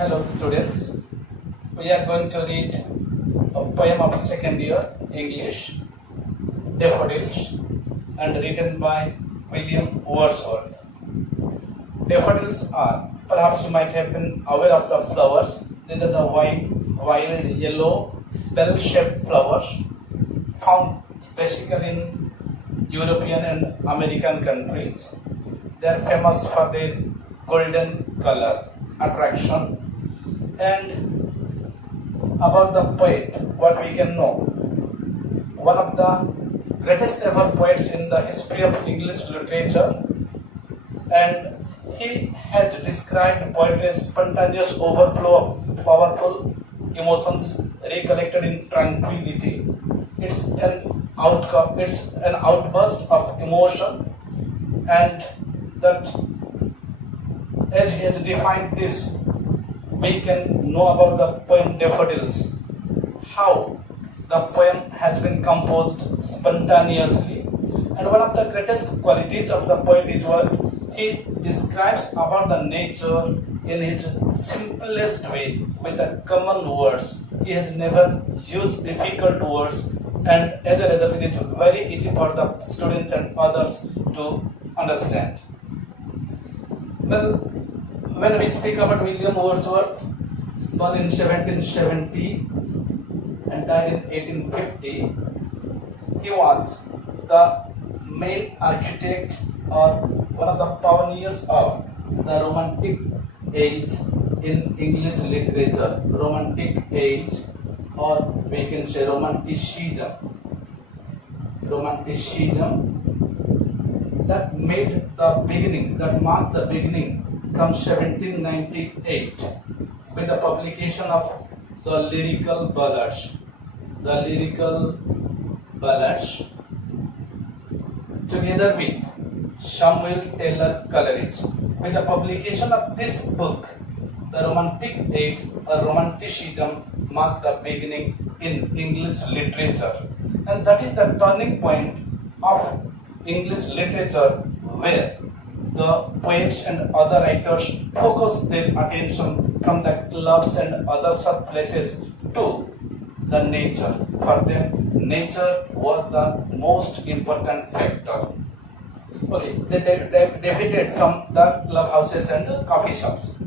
Hello students, we are going to read a poem of second year English, Daffodils, and written by William Wordsworth. Daffodils are, perhaps you might have been aware of the flowers. These are the white, wild, yellow, bell-shaped flowers found basically in European and American countries. They are famous for their golden color attraction. And about the poet, what we can know, one of the greatest ever poets in the history of English literature, and he had described poetry as spontaneous overflow of powerful emotions recollected in tranquility. It's an outburst of emotion, and that as he has defined this, we can know about the poem Daffodils, how the poem has been composed spontaneously. And one of the greatest qualities of the poet is what he describes about the nature in his simplest way with the common words. He has never used difficult words, and as a result it is very easy for the students and others to understand. Well, when we speak about William Wordsworth, born in 1770 and died in 1850, he was the main architect or one of the pioneers of the Romantic age in English literature. Romantic age, or we can say Romanticism. Romanticism that made the beginning, that marked the beginning from 1798 with the publication of the lyrical ballads. The lyrical ballads, together with Samuel Taylor Coleridge. With the publication of this book, the Romantic age or Romanticism marked the beginning in English literature, and that is the turning point of English literature, where the poets and other writers focus their attention from the clubs and other such places to the nature. For them, nature was the most important factor. Okay, they deviated from the clubhouses and the coffee shops.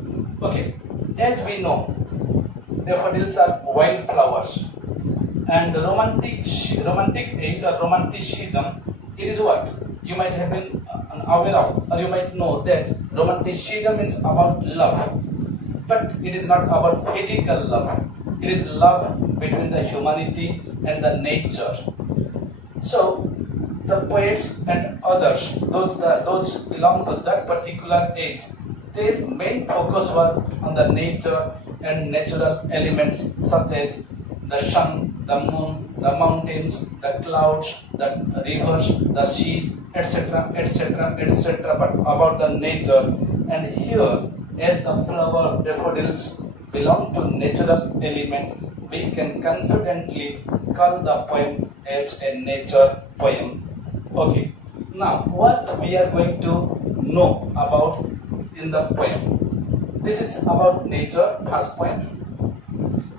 Okay, as we know, daffodils are wild flowers, and romantic age or romanticism, it is what you might have been aware of, or you might know that romanticism is about love, but it is not about physical love. It is love between the humanity and the nature. So the poets and others, those belong to that particular age, their main focus was on the nature and natural elements such as the sun, the moon, the mountains, the clouds, the rivers, the seas, etc., etc., etc., but about the nature. And here, as the flower daffodils belong to natural element, we can confidently call the poem as a nature poem. Okay, now what we are going to know about in the poem. This is about nature, first point.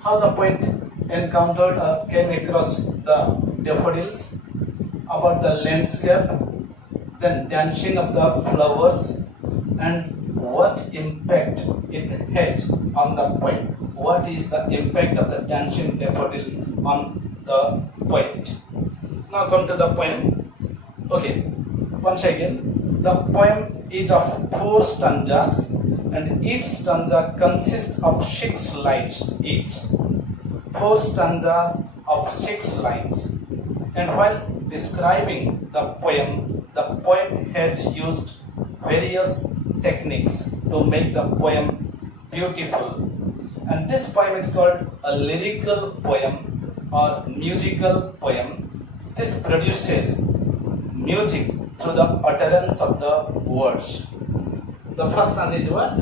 How the poet encountered or came across the daffodils, about the landscape, then dancing of the flowers, and what impact it has on the poet. What is the impact of the dancing daffodils on the poet? Now come to the poem. Okay, once again, the poem is of 4 stanzas, and each stanza consists of 6 lines each. 4 stanzas of 6 lines. And while describing the poet has used various techniques to make the poem beautiful. And this poem is called a lyrical poem or musical poem. This produces music through the utterance of the words. The first stanza is what?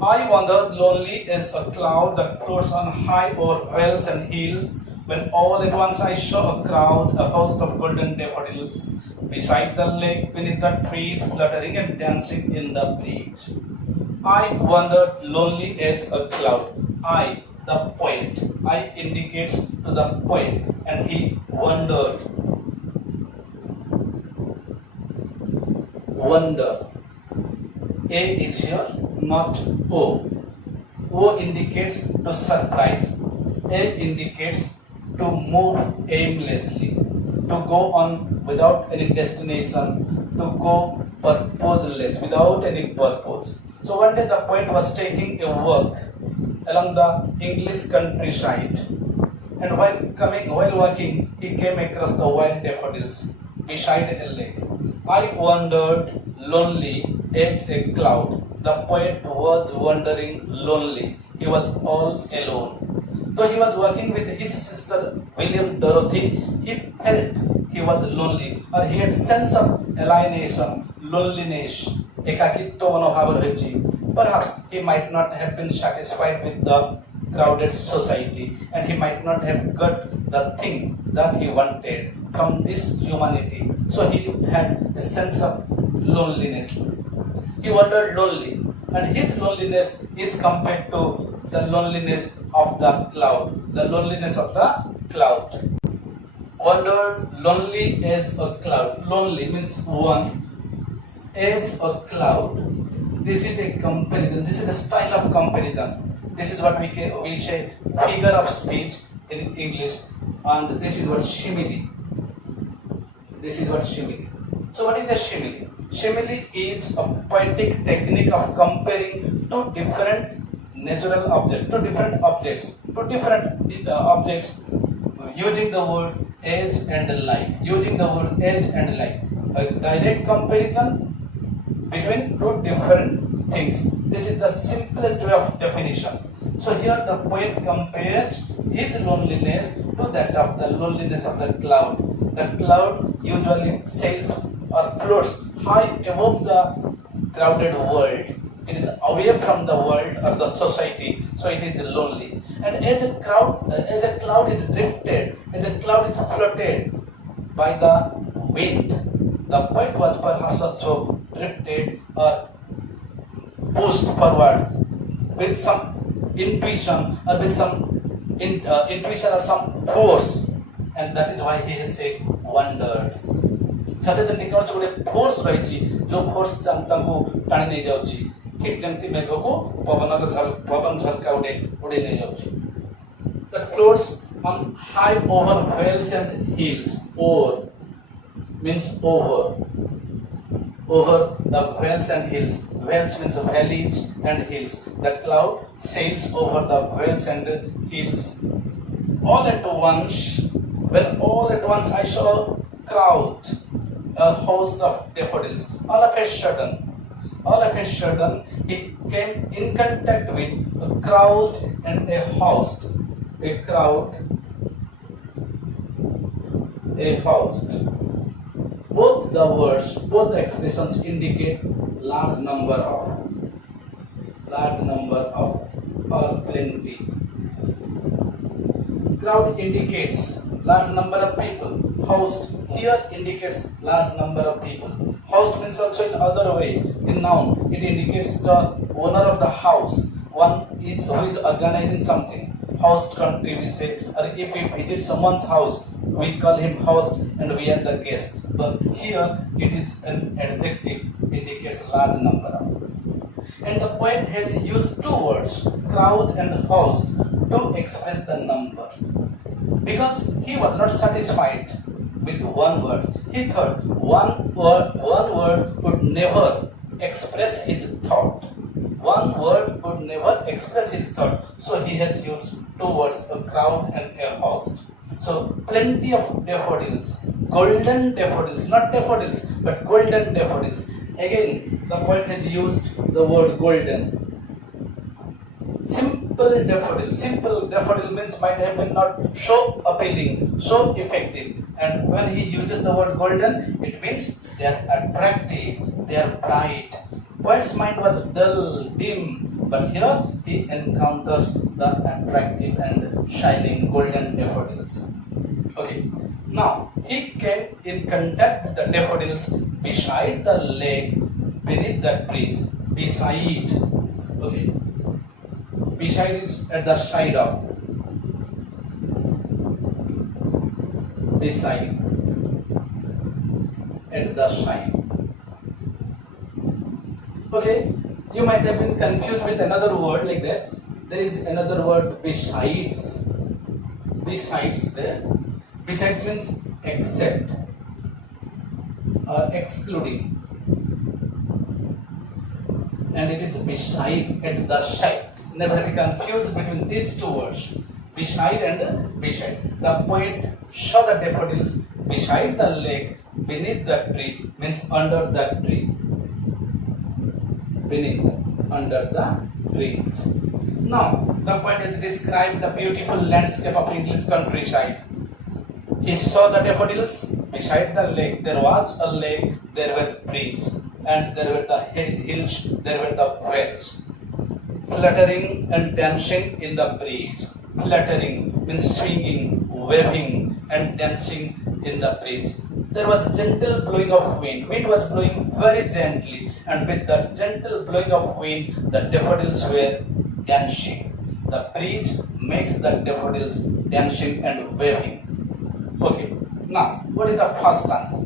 I wandered lonely as a cloud that floats on high o'er vales and hills, when all at once I saw a crowd, a host of golden daffodils, beside the lake, beneath the trees, fluttering and dancing in the breeze. I wandered lonely as a cloud. I, the poet. I indicates to the poet, and he wandered. Wonder. A is here, not O. O indicates to surprise. A indicates to move aimlessly, to go on without any destination, to go purposeless, without any purpose. So one day the poet was taking a walk along the English countryside, and while walking, he came across the wild daffodils beside a lake. I wandered lonely as a cloud. The poet was wandering lonely. He was all alone. Though he was walking with his sister William Dorothy, he felt he was lonely, or he had sense of alienation, loneliness, ekakitto manobhav rohechi. Perhaps he might not have been satisfied with the crowded society, and he might not have got the thing that he wanted from this humanity. So he had a sense of loneliness. He wandered lonely, and his loneliness is compared to the loneliness of the cloud. The loneliness of the cloud. Wandered lonely as a cloud. Lonely means one. As a cloud. This is a comparison. This is a style of comparison. This is what we say figure of speech in English, and this is what simile. This is what simile. So what is a simile? Simile is a poetic technique of comparing two different natural objects, using the word as and like. Using the word as and like. A direct comparison between two different things. This is the simplest way of definition. So here the poet compares his loneliness to that of the loneliness of the cloud. The cloud usually sails or floats high above the crowded world. It is away from the world or the society, so it is lonely. And as a cloud is drifted, as a cloud is floated by the wind, the poet was perhaps also drifted or pushed forward with some intuition or with some intuition or some force, and that is why he has said wandered. साथे जति कौन गोटे force रही जो force टाणी नहीं जाऊँगी ठीक जमती मेघ को पवन झलका उड़े नहीं जाऊँगी that floats on high over vales and hills. Over means over the vales and hills. Vales means valleys and hills. The cloud sails over the vales and hills. All at once I saw a crowd, a host of daffodils. All of a sudden, he came in contact with a crowd and a host. A crowd, a host. Both the expressions indicate large number of, or plenty. Crowd indicates large number of people. Host here indicates large number of people. Host means also in other way. In noun, it indicates the owner of the house. One is who is organizing something. Host country we say, or if we visit someone's house, we call him host and we are the guest. But here it is an adjective, indicates large number of. And the poet has used two words, crowd and host, to express the number. Because he was not satisfied with one word. He thought one word would never express his thought. One word would never express his thought. So he has used two words, a crowd and a host. So plenty of daffodils, golden daffodils, not daffodils, but golden daffodils. Again, the poet has used the word golden. Simple daffodil means might have been not so appealing, so effective. And when he uses the word golden, it means they are attractive, they are bright. Poet's mind was dull, dim, but here he encounters the attractive and shining golden daffodils. Okay, now he came in contact with the daffodils beside the lake, beneath the trees, beside. Okay. Beside is at the side of. Beside. At the side. Okay. You might have been confused with another word like that. There is another word besides. Besides there. Besides means except or excluding. And it is beside at the side. Never be confused between these two words. Beside and beside. The poet saw the daffodils beside the lake, beneath the tree means under the tree. Beneath, under the trees. Now, the poet has described the beautiful landscape of English countryside. He saw the daffodils beside the lake. There was a lake, there were trees, and there were the hills, there were the vales. Fluttering and dancing in the breeze. Fluttering means swinging, waving, and dancing in the breeze. There was gentle blowing of wind. Wind was blowing very gently, and with that gentle blowing of wind, the daffodils were dancing. The breeze makes the daffodils dancing and waving. Okay, now what is the first stanza?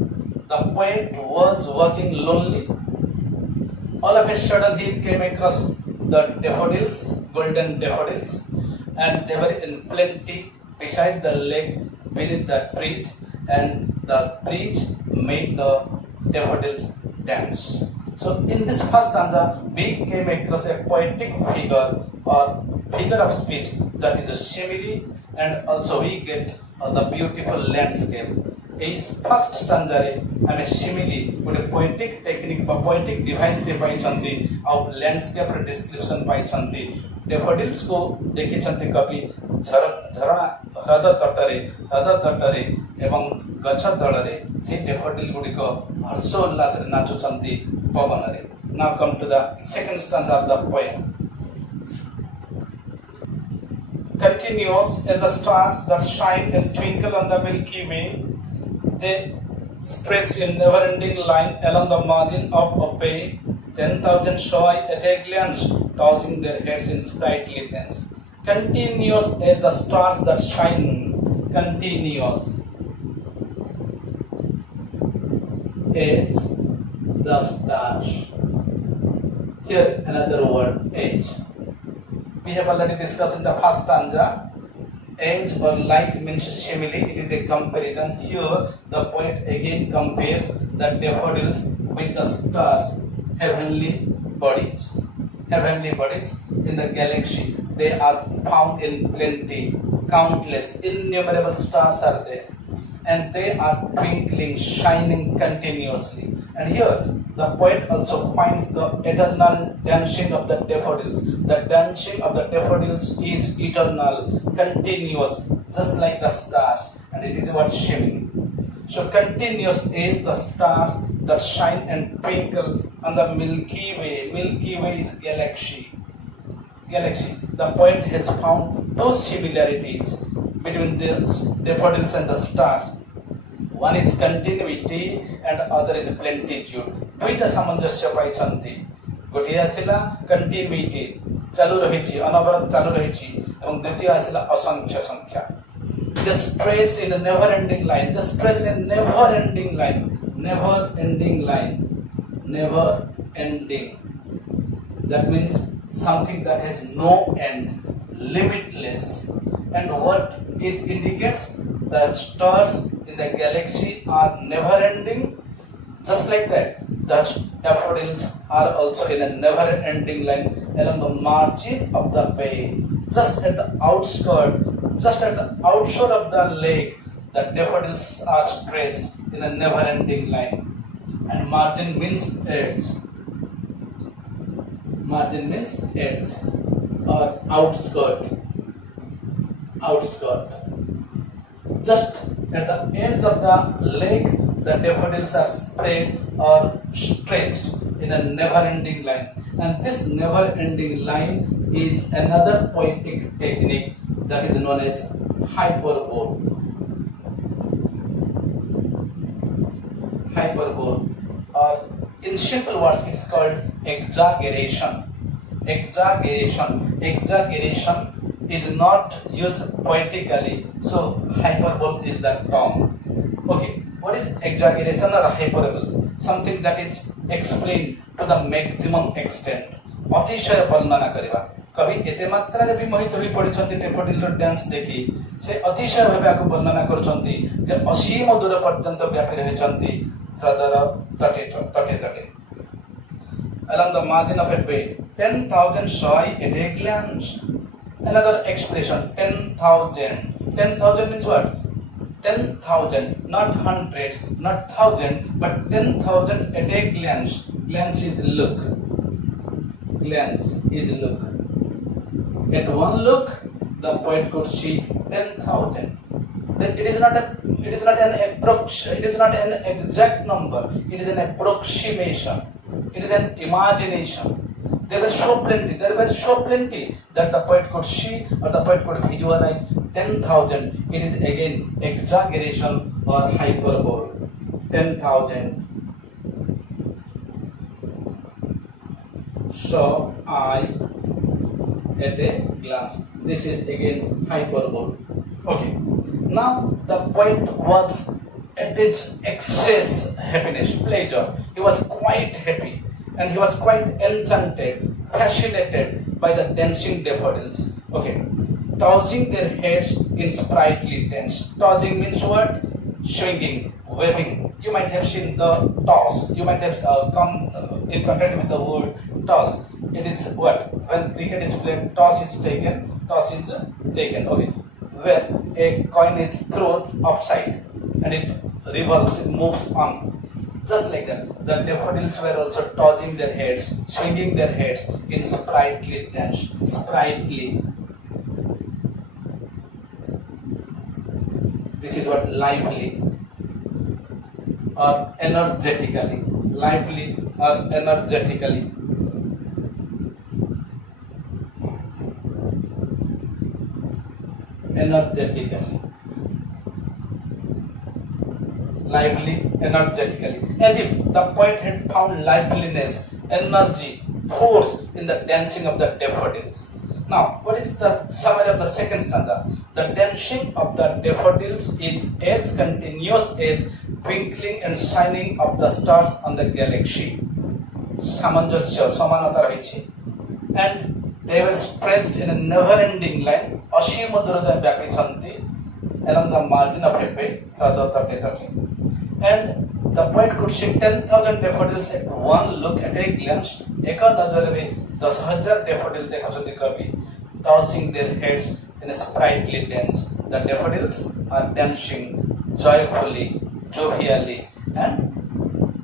The poet was walking lonely. All of a sudden he came across the daffodils, golden daffodils, and they were in plenty beside the lake, beneath the trees, and the breeze made the daffodils dance. So in this first stanza, we came across a poetic figure or figure of speech that is a simile, and also we get the beautiful landscape. এই first স্টাঞ্জারে ଆମେ simile ଗୋଟେ poetic technique ବା poetic device ଟେ ପାଇଛନ୍ତି ଆଉ landscape ର description ପାଇଛନ୍ତି daffodils को ଦେଖିଛନ୍ତି କବି ଝରଣା ହ୍ରଦ ତଟରେ ଏବଂ ଗଛ ତଳରେ ସେହି daffodil ଗୁଡ଼ିକ ହର୍ଷ ଉଲ୍ଲାସରେ ନାଚୁଛନ୍ତି ପବନରେ. Now come to the second stanza of the poem. Continuous as the stars that shine and twinkle on the Milky Way, they stretch in never-ending line along the margin of a bay. 10,000 saw at a glance, tossing their heads in sprightly dance. Continuous as the stars that shine, continuous as the stars. Here another word, age. We have already discussed in the first stanza. Age or like means simile, it is a comparison. Here the poet again compares the daffodils with the stars, heavenly bodies in the galaxy. They are found in plenty, countless, innumerable stars are there, and they are twinkling, shining continuously. And here the poet also finds the eternal dancing of the daffodils. The dancing of the daffodils is eternal, continuous, just like the stars, and it is what simile. So continuous is the stars that shine and twinkle on the Milky Way. Milky Way is galaxy. The poet has found two similarities between the daffodils and the stars. One is continuity and other is plenitude. दुईटा सामंजस्य पाइछन्ति. गोटे आसिला continuity, चालू रहिछि, अनवरत चालू रहिछि, एवं द्वितीय आसिला असंख्य संख्या. They stretched in a never-ending line. They stretched in a never-ending line. Never-ending. That means something that has no end, limitless. And what it indicates? The stars in the galaxy are never-ending. Just like that, the daffodils are also in a never-ending line along the margin of the bay. Just at the outskirts of the lake, the daffodils are stretched in a never-ending line. And margin means edge. Margin means edge or outskirt. Just at the ends of the lake, the daffodils are spread or stretched in a never-ending line. And this never-ending line is another poetic technique that is known as hyperbole. Or in simple words, it's called exaggeration. exaggeration. Exaggeration is not used poetically, so hyperbole is the term. Okay, what is exaggeration or hyperbole? Something that is explained to the maximum extent. अतिशय वर्णना करिबा कवि एते मात्रा रे विमोहित होई पडिछन्ति daffodil रो dance देखि से अतिशय भाबे आको वर्णना करछन्ति जे असीम दूर पर्यंत व्यापी रहिछन्ति हृदयर तटे तटे तटे along the margin of a bay 10,000 saw at a glance. Another expression 10,000 means what? 10,000, not hundreds, not thousand, but 10,000 at a glance. Glance is look. Glance is look. At one look, the poet could see 10,000. Then it is not an exact number. It is an approximation. It is an imagination. There were so plenty that the poet could see or the poet could visualize 10,000. It is again exaggeration or hyperbole. 10,000. So I at a glance. This is again hyperbole. Okay. Now the poet was at its excess happiness, pleasure. He was quite happy and he was quite enchanted, fascinated by the dancing daffodils. Okay. Tossing their heads in sprightly dance. Tossing means what? Swinging, waving. You might have seen the toss. You might have come in contact with the word toss. It is what? When cricket is played, toss is taken. Okay. Where a coin is thrown upside and it revolves, it moves on. Just like that, the daffodils were also tossing their heads, swinging their heads in sprightly dance. Sprightly. This is what? Lively or energetically. Lively or energetically. Energetically. Lively, energetically. As if the poet had found liveliness, energy, force in the dancing of the daffodils. Now, what is the summary of the second stanza? The dancing of the daffodils is as continuous as twinkling and shining of the stars on the galaxy. Samanjasya, samanata rahichi. And they were stretched in a never-ending line, ashima durata vyapi chanti, along the margin of a bay, and the poet could see 10,000 daffodils at one look, at a glance. Eka nazare 10,000 daffodils dekhachati kavi, tossing their heads in a sprightly dance. The daffodils are dancing joyfully, jovially, and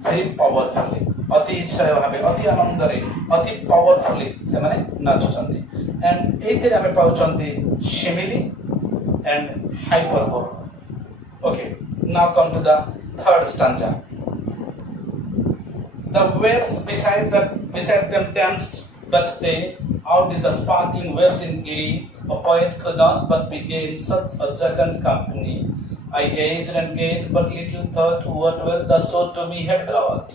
very powerfully. अति इच्छा भावे अति आनंद रे अति powerfully से माने नाचुचंती and एथिरे हमें पाउचंती simile and hyperbole. Okay, now come to the third stanza. The waves beside them danced, but they outdid the sparkling waves in glee. A poet could not but be gay in such a jocund company. I gazed and gazed, but little thought what will the soul to me had brought.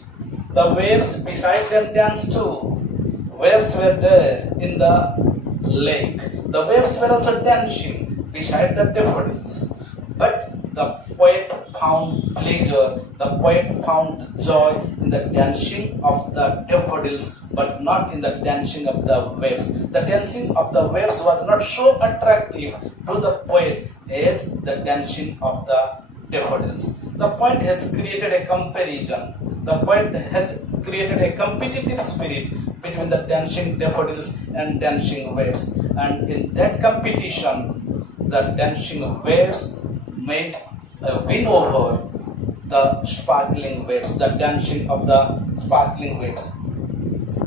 The waves beside them danced too. Waves were there in the lake. The waves were also dancing beside the daffodils. But the poet found pleasure, the poet found joy in the dancing of the daffodils, but not in the dancing of the waves. The dancing of the waves was not so attractive to the poet as the dancing of the daffodils. The poet has created a comparison. The poet has created a competitive spirit between the dancing daffodils and dancing waves. And in that competition, the dancing waves made a win over the sparkling waves, the dancing of the sparkling waves.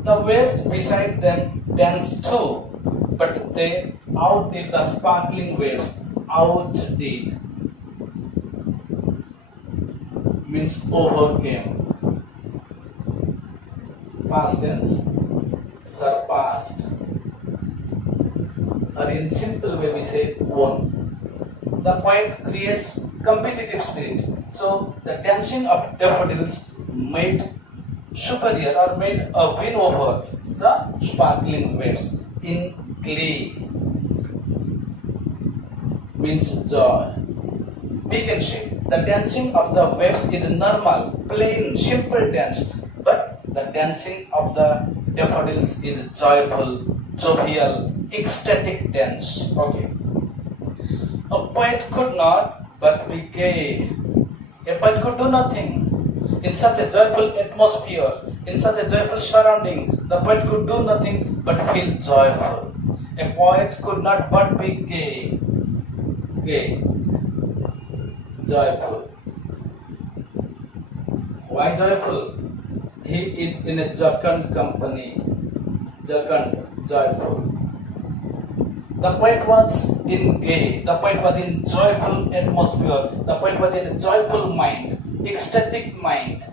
The waves beside them danced too, but they outdid the sparkling waves. Outdid means overcame. Past tense, surpassed. Or in simple way we say won. The poet creates competitive spirit. So the dancing of daffodils made superior or made a win over the sparkling waves in glee means joy. We can say the dancing of the waves is normal, plain, simple dance, but the dancing of the daffodils is joyful, jovial, ecstatic dance. Okay. A poet could not but be gay. A poet could do nothing. In such a joyful atmosphere, in such a joyful surrounding, the poet could do nothing but feel joyful. A poet could not but be gay. Gay. Joyful. Why joyful? He is in a jocund company. Jocund, joyful. The poet was in gay, the poet was in joyful atmosphere, the poet was in a joyful mind, ecstatic mind,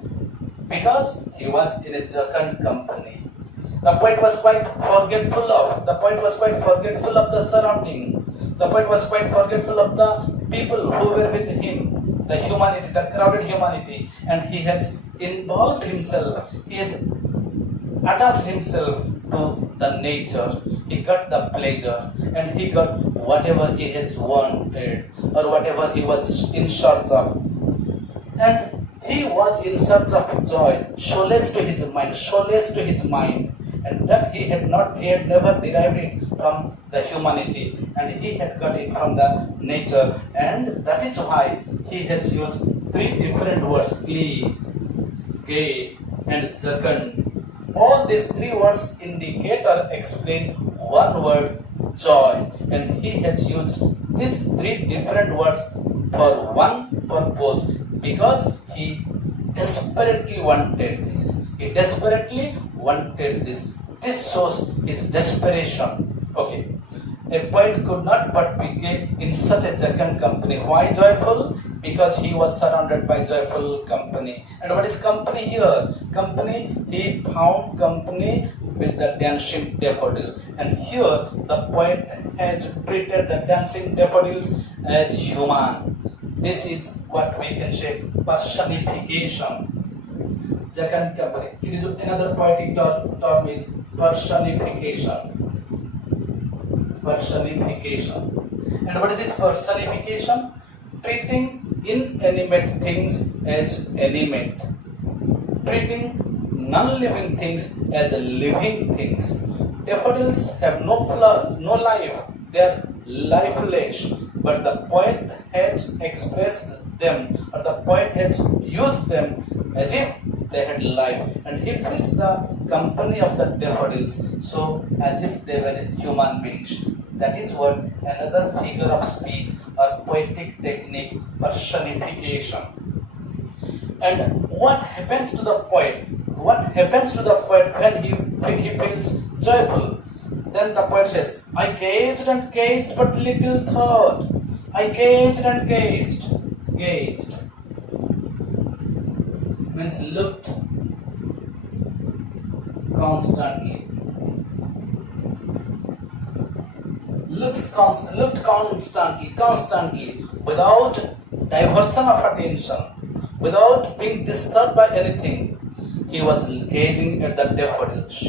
because he was in a jocund company. The poet was quite forgetful of the surrounding. The poet was quite forgetful of the people who were with him, the humanity, the crowded humanity, and he has involved himself, he has attached himself to the nature. He got the pleasure and he got whatever he has wanted or whatever he was in search of. And he was in search of joy, solace to his mind, and that he had never derived it from the humanity, and he had got it from the nature, and that is why he has used three different words: glee, gay, and jocund. All these three words indicate or explain one word, joy, and he has used these three different words for one purpose because he desperately wanted this. He desperately wanted this. This shows his desperation. Okay. A poet could not but be gay in such a jocund company. Why joyful? Because he was surrounded by joyful company. And what is company here? Company, he found company with the dancing daffodil. And here the poet has treated the dancing daffodils as human. This is what we can say personification. Jocund company. It is another poetic term is personification. Personification. And what is this personification? Treating inanimate things as animate. Treating non-living things as living things. Daffodils have no life. They are lifeless. But the poet has expressed them, or the poet has used them as if they had life, and he feels the company of the daffodils so as if they were human beings. That is what another figure of speech or poetic technique, personification. And what happens to the poet? What happens to the poet when he feels joyful? Then the poet says, I gazed and gazed, but little thought. I gazed and gazed. Gazed means looked constantly. Looked constantly, without diversion of attention, without being disturbed by anything. He was gazing at the daffodils.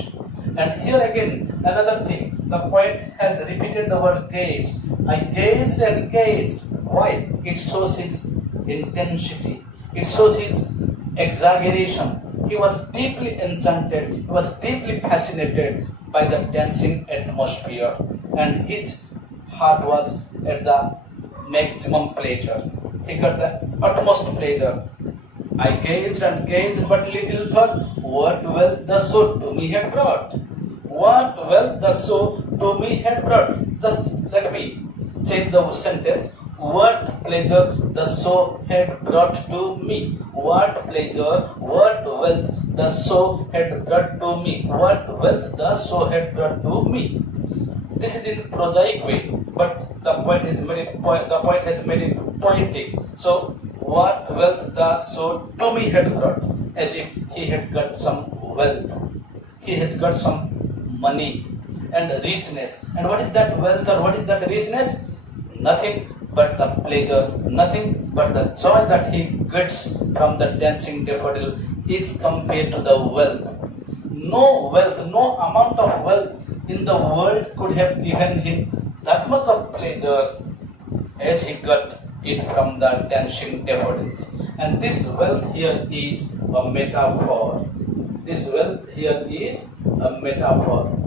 And here again, another thing, the poet has repeated the word gaze. I gazed and gazed. Why? It shows his intensity. It shows his exaggeration. He was deeply enchanted. He was deeply fascinated by the dancing atmosphere. And his heart was at the maximum pleasure. He got the utmost pleasure. I gazed and gazed, but little thought what wealth the show to me had brought. What wealth the show to me had brought. Just let me change the sentence. What pleasure the show had brought to me. What pleasure, what wealth the show had brought to me. What wealth the show had brought to me. This is in prosaic way, but the poet has made it poetic. So, what wealth the show to me had brought, as if he had got some wealth, he had got some money and richness. And what is that wealth or what is that richness? Nothing but the pleasure, nothing but the joy that he gets from the dancing daffodil is compared to the wealth. No wealth, no amount of wealth in the world could have given him that much of pleasure as he got it from the dancing daffodils. And this wealth here is a metaphor. This wealth here is a metaphor.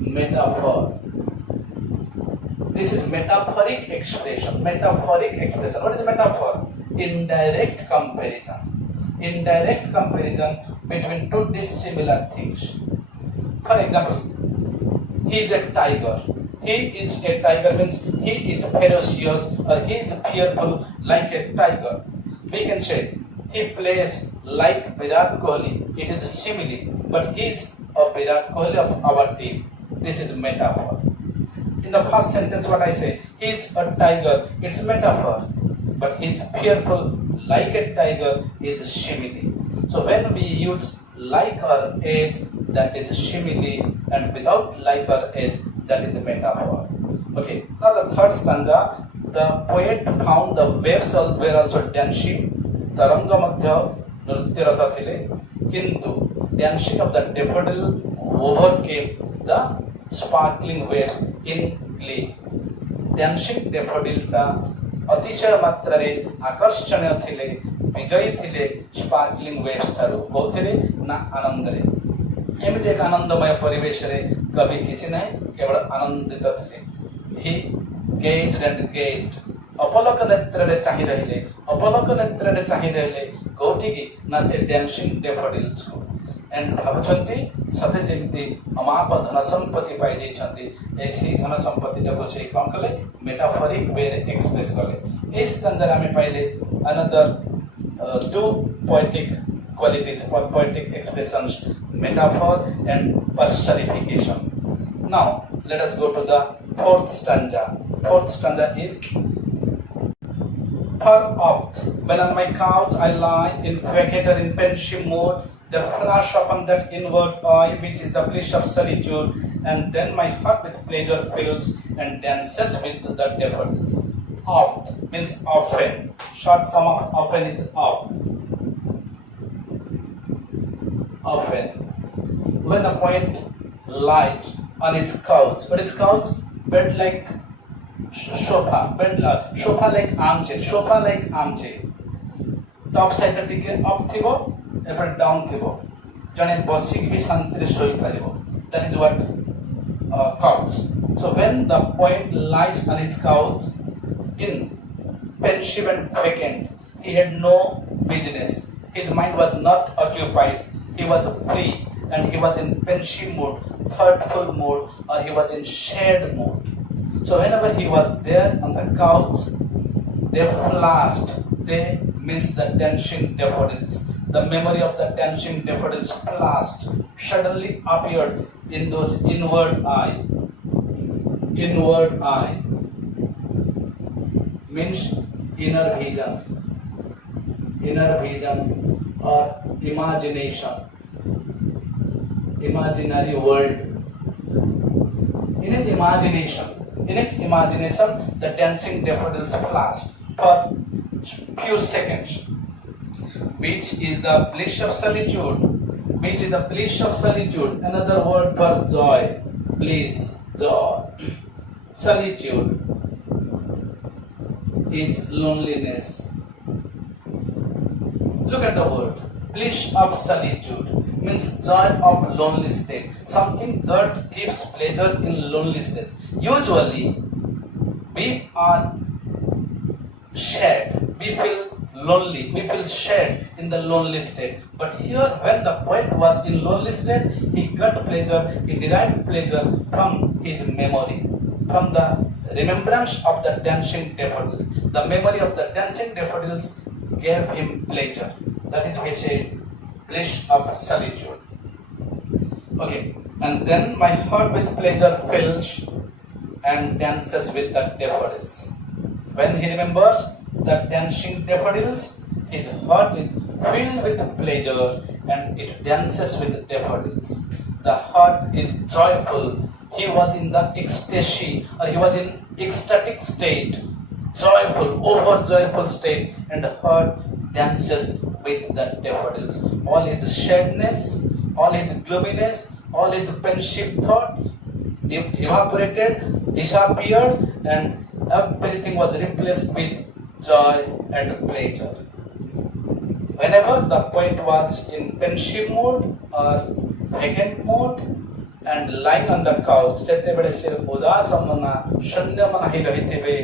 Metaphor. This is metaphoric expression. Metaphoric expression. What is metaphor? Indirect comparison. Indirect comparison between two dissimilar things. For example, he is a tiger. He is a tiger means he is ferocious or he is fearful like a tiger. We can say he plays like Virat Kohli. It is a simile, but he is a Virat Kohli of our team. This is metaphor. In the first sentence, what I say, he is a tiger. It's metaphor, but he is fearful like a tiger is simile. So when we use like or as, that is simile, and without like or as, that is a metaphor. Okay, now the third stanza, the poet found the waves were also dancing. तरंग मध्य नृत्यरत थिले किंतु dancing of the daffodil overcame the sparkling waves in glee. Dancing daffodil टा अतिशय मात्रा आकर्षणीय थिले विजयी थिले sparkling waves ठारू कोथिले ना आनंद रे एमिति एक आनंदमय परिवेश रे कवि किछि नै केवल आनंदित थिले. ही गेज्ड एंड गेज्ड अपलक नेत्र रे चाहि रहिले अपलक नेत्र रे चाहि रहिले कोठी की ना से डांसिंग डैफोडिल्स को एंड भाबुछंती सते जेमिति अमाप धन संपत्ति पाई दैछंती एसी धन संपत्ति को से कोन कले मेटाफोरिक वे रे एक्सप्रेस कले. इस स्टैंजा में पहले another two poetic qualities for poetic expressions, metaphor and personification. Now let us go to the fourth stanza. Fourth stanza is, far oft when on my couch I lie in vacator in pensive mood, there flash upon that inward eye which is the bliss of solitude, and then my heart with pleasure fills and dances with the daffodils. Oft means often. Short form of often is oft. Often, when the poet lies on its couch, but its couch, bed like sofa, sofa like armchair, top side टिके up थिबो, एपर down थिबो, जने बसिक भी शांति रे सोई परिबो. That is what couch. So when the poet lies on its couch in pensive and vacant, he had no business. His mind was not occupied. He was free and he was in pensive mood, thoughtful mood, or he was in shared mood. So whenever he was there on the couch, they flashed. They means the dancing daffodils. The memory of the dancing daffodils flashed, suddenly appeared in those inward eye. Inward eye means inner vision or imagination, imaginary world. In its imagination, the dancing daffodils flashed for few seconds, which is the bliss of solitude. Which is the bliss of solitude. Another word for joy, bliss, joy. Solitude is loneliness. Look at the word. Bliss of solitude means joy of lonely state. Something that gives pleasure in lonely states. Usually, we are sad. We feel lonely. We feel sad in the lonely state. But here, when the poet was in lonely state, he got pleasure. He derived pleasure from his memory, from the remembrance of the dancing daffodils. The memory of the dancing daffodils gave him pleasure. That is why he said, bliss of solitude. Okay, and then my heart with pleasure fills and dances with the daffodils. When he remembers the dancing daffodils, his heart is filled with pleasure and it dances with the daffodils. The heart is joyful. He was in the ecstasy, or he was in ecstatic state, joyful, over joyful state, and the heart dances with the daffodils. All his sadness, all his gloominess, all his pensive thought evaporated, disappeared, and everything was replaced with joy and pleasure. Whenever the poet was in pensive mood or vacant mood and lying on the couch, ଯେତେବେଳେ ସେ ଉଦାସ ମନା ଶୂନ୍ୟ ମନା ହେଇ ରହିଥିବେ,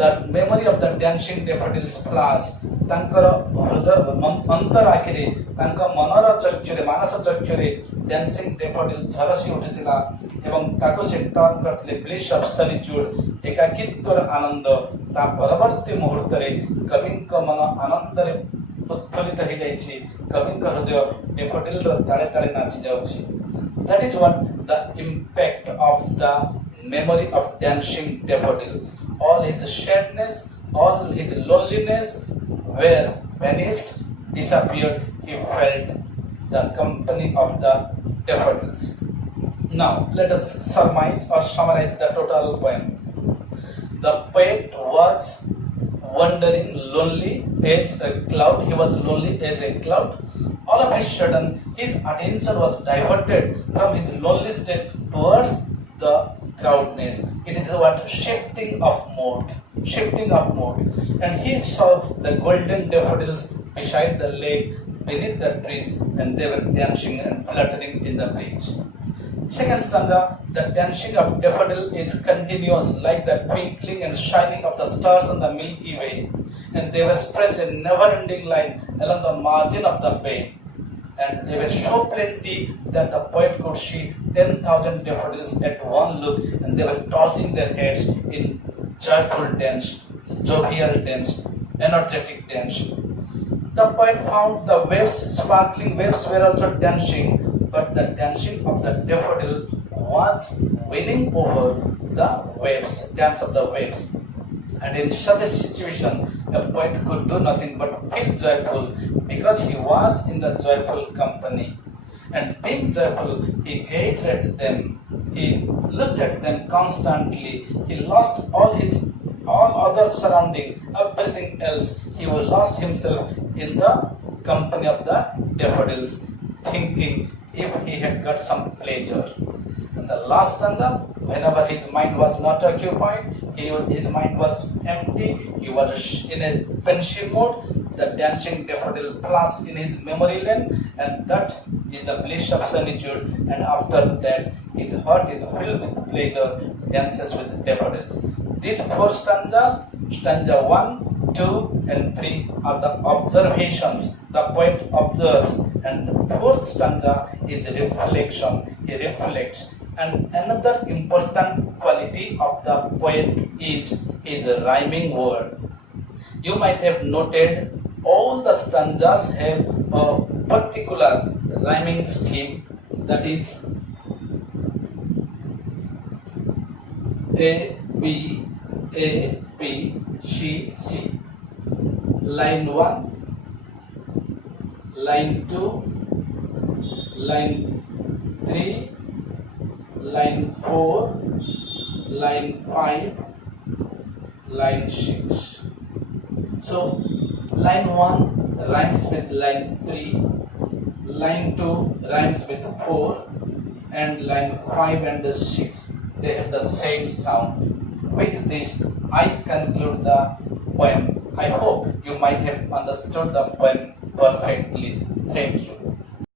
the memory of the dancing daffodils flash ତାଙ୍କର ଅନ୍ତର ଆଖିରେ ତାଙ୍କ ମନର ଚକ୍ଷୁରେ ମାନସ ଚକ୍ଷୁରେ dancing daffodil ଝଲସି ଉଠିଥିଲା ଏବଂ ତାକୁ ସେ ଟର୍ନ କରିଥିଲେ bliss of solitude ଏକାକିତ୍ୱର ଆନନ୍ଦ। ତା ପରବର୍ତ୍ତୀ ମୁହୂର୍ତ୍ତରେ କବିଙ୍କ ମନ ଆନନ୍ଦରେ ଉତ୍ଫୁଲ୍ଲିତ ହୋଇଯାଇଛି, କବିଙ୍କ ହୃଦୟ daffodilର ତାଳେ ତାଳେ ନାଚି ଯାଉଛି। That is what the impact of the memory of dancing daffodils. All his sadness, all his loneliness were vanished, disappeared. He felt the company of the daffodils. Now let us surmise or summarize the total poem. The poet was wandering lonely as a cloud. He was lonely as a cloud. All of a sudden his attention was diverted from his lonely state towards the crowdness. It is what shifting of mood, and he saw the golden daffodils beside the lake beneath the trees, and they were dancing and fluttering in the breeze. Second stanza, the dancing of daffodil is continuous like the twinkling and shining of the stars on the Milky Way, and they were stretched in never-ending line along the margin of the bay. And they were so plenty that the poet could see 10,000 daffodils at one look, and they were tossing their heads in joyful dance, jovial dance, energetic dance. The poet found the waves, sparkling waves were also dancing, but the dancing of the daffodil was winning over the waves, dance of the waves. And in such a situation, the poet could do nothing but feel joyful because he was in the joyful company. And being joyful, he gazed at them, he looked at them constantly, he lost all other surrounding, everything else. He lost himself in the company of the daffodils, thinking if he had got some pleasure. And the last stanza, whenever his mind was not occupied, his mind was empty, he was in a pensive mood, the dancing daffodil flashed in his memory lane, and that is the bliss of solitude. And after that, his heart is filled with pleasure, dances with daffodils. These four stanzas, stanza 1, 2, and 3, are the observations the poet observes, and the fourth stanza is reflection. He reflects. And another important quality of the poet is his rhyming word. You might have noted all the stanzas have a particular rhyming scheme, that is A, B, C, C. Line 1, line 2, line 3, line 4, line 5, line 6. So line 1 rhymes with line 3, line 2 rhymes with 4, and line 5 and 6, they have the same sound. With this, I conclude the poem. I hope you might have understood the poem perfectly. Thank you.